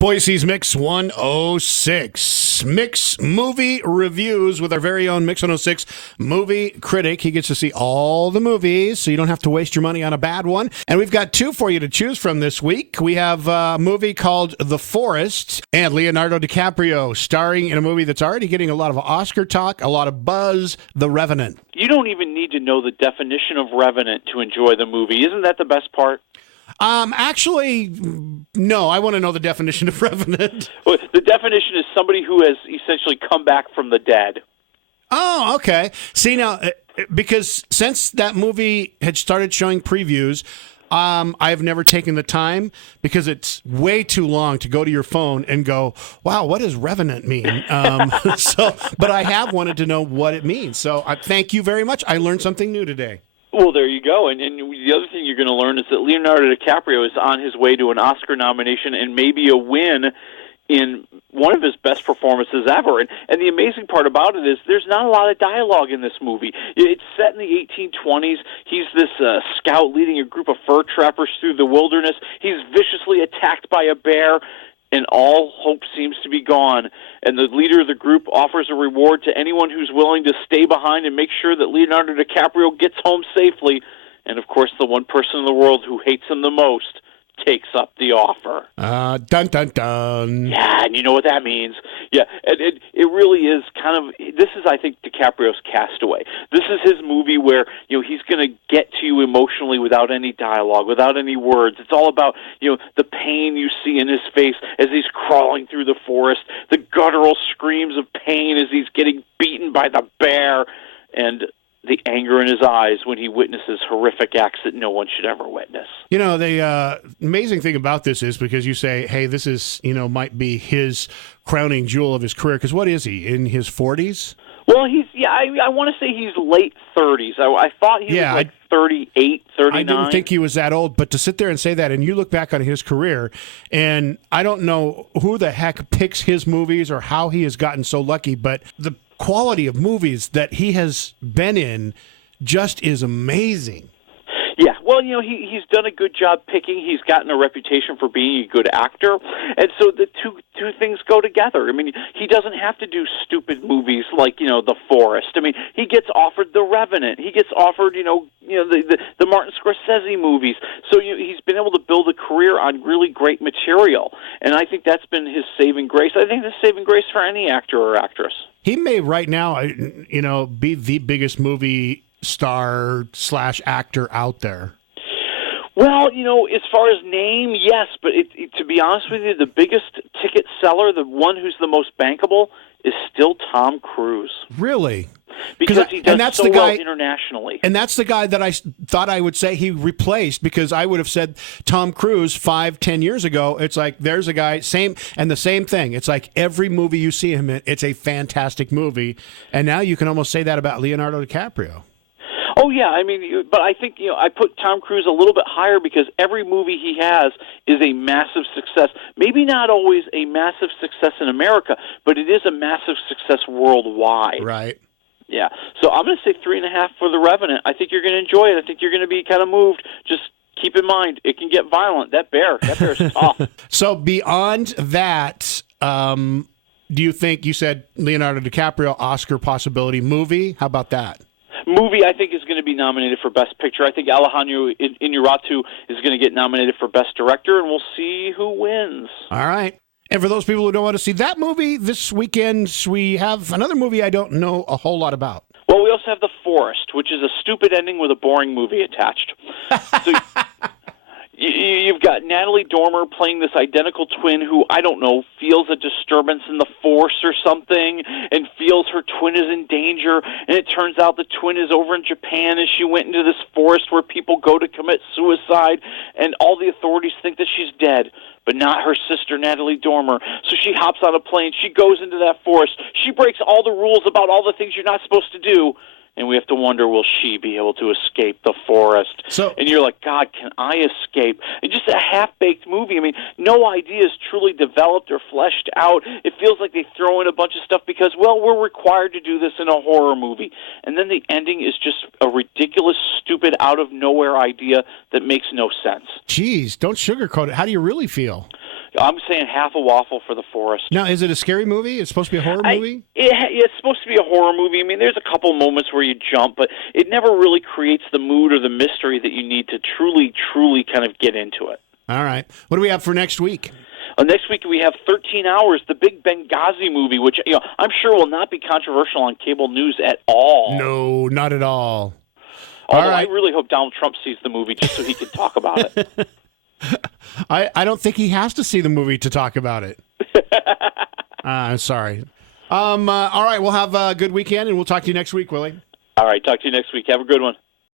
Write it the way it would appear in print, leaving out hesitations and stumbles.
Boise's Mix 106. Mix movie reviews with our very own Mix 106 movie critic. He gets to see all the movies, so you don't have to waste your money on a bad one. And we've got two for you to choose from this week. We have a movie called The Forest and Leonardo DiCaprio starring in a movie that's already getting a lot of Oscar talk, a lot of buzz, The Revenant. You don't even need to know the definition of Revenant to enjoy the movie. Isn't that the best part? Actually, no. I want to know the definition of Revenant. Well, the definition is somebody who has essentially come back from the dead. Oh, okay. See, now, because since that movie had started showing previews, I've never taken the time because it's way too long to go to your phone and go, wow, what does Revenant mean? But I have wanted to know what it means. So thank you very much. I learned something new today. Well, there you go. And the other thing you're going to learn is that Leonardo DiCaprio is on his way to an Oscar nomination and maybe a win in one of his best performances ever. And the amazing part about it is there's not a lot of dialogue in this movie. It's set in the 1820s. He's this scout leading a group of fur trappers through the wilderness. He's viciously attacked by a bear, and all hope seems to be gone. And the leader of the group offers a reward to anyone who's willing to stay behind and make sure that Leonardo DiCaprio gets home safely. And, of course, the one person in the world who hates him the most takes up the offer. Dun, dun, dun. Yeah, and you know what that means. Yeah, and it really is kind of, this is, I think, DiCaprio's Castaway. This is his movie where, he's going to get to you emotionally without any dialogue, without any words. It's all about, the pain you see in his face as he's crawling through the forest, the guttural screams of pain as he's getting beaten by the bear, and the anger in his eyes when he witnesses horrific acts that no one should ever witness. The amazing thing about this is because you say, hey, this is, might be his crowning jewel of his career, because what is he, in his 40s? Well, I want to say he's late 30s. I thought he was like 38, 39. I didn't think he was that old, but to sit there and say that, and you look back on his career, and I don't know who the heck picks his movies or how he has gotten so lucky, but the quality of movies that he has been in just is amazing. Yeah, well, he's done a good job picking. He's gotten a reputation for being a good actor, and so the two things go together. I mean, he doesn't have to do stupid movies like The Forest. I mean, he gets offered The Revenant. He gets offered the Martin Scorsese movies. So he's been able to build a career on really great material, and I think that's been his saving grace. I think that's saving grace for any actor or actress. He may right now, be the biggest movie star / actor out there. Well, as far as name, yes, but to be honest with you, the biggest ticket seller, the one who's the most bankable, is still Tom Cruise. Really? Because he does so well internationally. And that's the guy that I thought I would say he replaced, because I would have said Tom Cruise 5-10 years ago. It's like, there's a guy, same thing. It's like every movie you see him in, it's a fantastic movie. And now you can almost say that about Leonardo DiCaprio. Oh, yeah, I mean, but I think, I put Tom Cruise a little bit higher because every movie he has is a massive success. Maybe not always a massive success in America, but it is a massive success worldwide. Right. Yeah, so I'm going to say 3.5 for The Revenant. I think you're going to enjoy it. I think you're going to be kind of moved. Just keep in mind, it can get violent. That bear's tough. So beyond that, do you think, you said Leonardo DiCaprio, Oscar possibility, movie? How about that? Movie, I think, is going to be nominated for Best Picture. I think Alejandro Inarritu is going to get nominated for Best Director, and we'll see who wins. All right. And for those people who don't want to see that movie, this weekend we have another movie I don't know a whole lot about. Well, we also have The Forest, which is a stupid ending with a boring movie attached. So you've got Natalie Dormer playing this identical twin who, I don't know, feels a disturbance in the force or something and feels her twin is in danger. And it turns out the twin is over in Japan as she went into this forest where people go to commit suicide. And all the authorities think that she's dead, but not her sister, Natalie Dormer. So she hops on a plane. She goes into that forest. She breaks all the rules about all the things you're not supposed to do. And we have to wonder, will she be able to escape the forest? And you're like, God, can I escape? It's just a half-baked movie. I mean, no idea is truly developed or fleshed out. It feels like they throw in a bunch of stuff because, well, we're required to do this in a horror movie. And then the ending is just a ridiculous, stupid, out-of-nowhere idea that makes no sense. Jeez, don't sugarcoat it. How do you really feel? I'm saying half a waffle for The Forest. Now, is it a scary movie? It's supposed to be a horror movie? It's supposed to be a horror movie. I mean, there's a couple moments where you jump, but it never really creates the mood or the mystery that you need to truly, truly kind of get into it. All right. What do we have for next week? Next week we have 13 Hours, the big Benghazi movie, which I'm sure will not be controversial on cable news at all. No, not at all. Although I really hope Donald Trump sees the movie just so he can talk about it. I don't think he has to see the movie to talk about it. I'm sorry. All right, we'll have a good weekend, and we'll talk to you next week, Willie. All right, talk to you next week. Have a good one.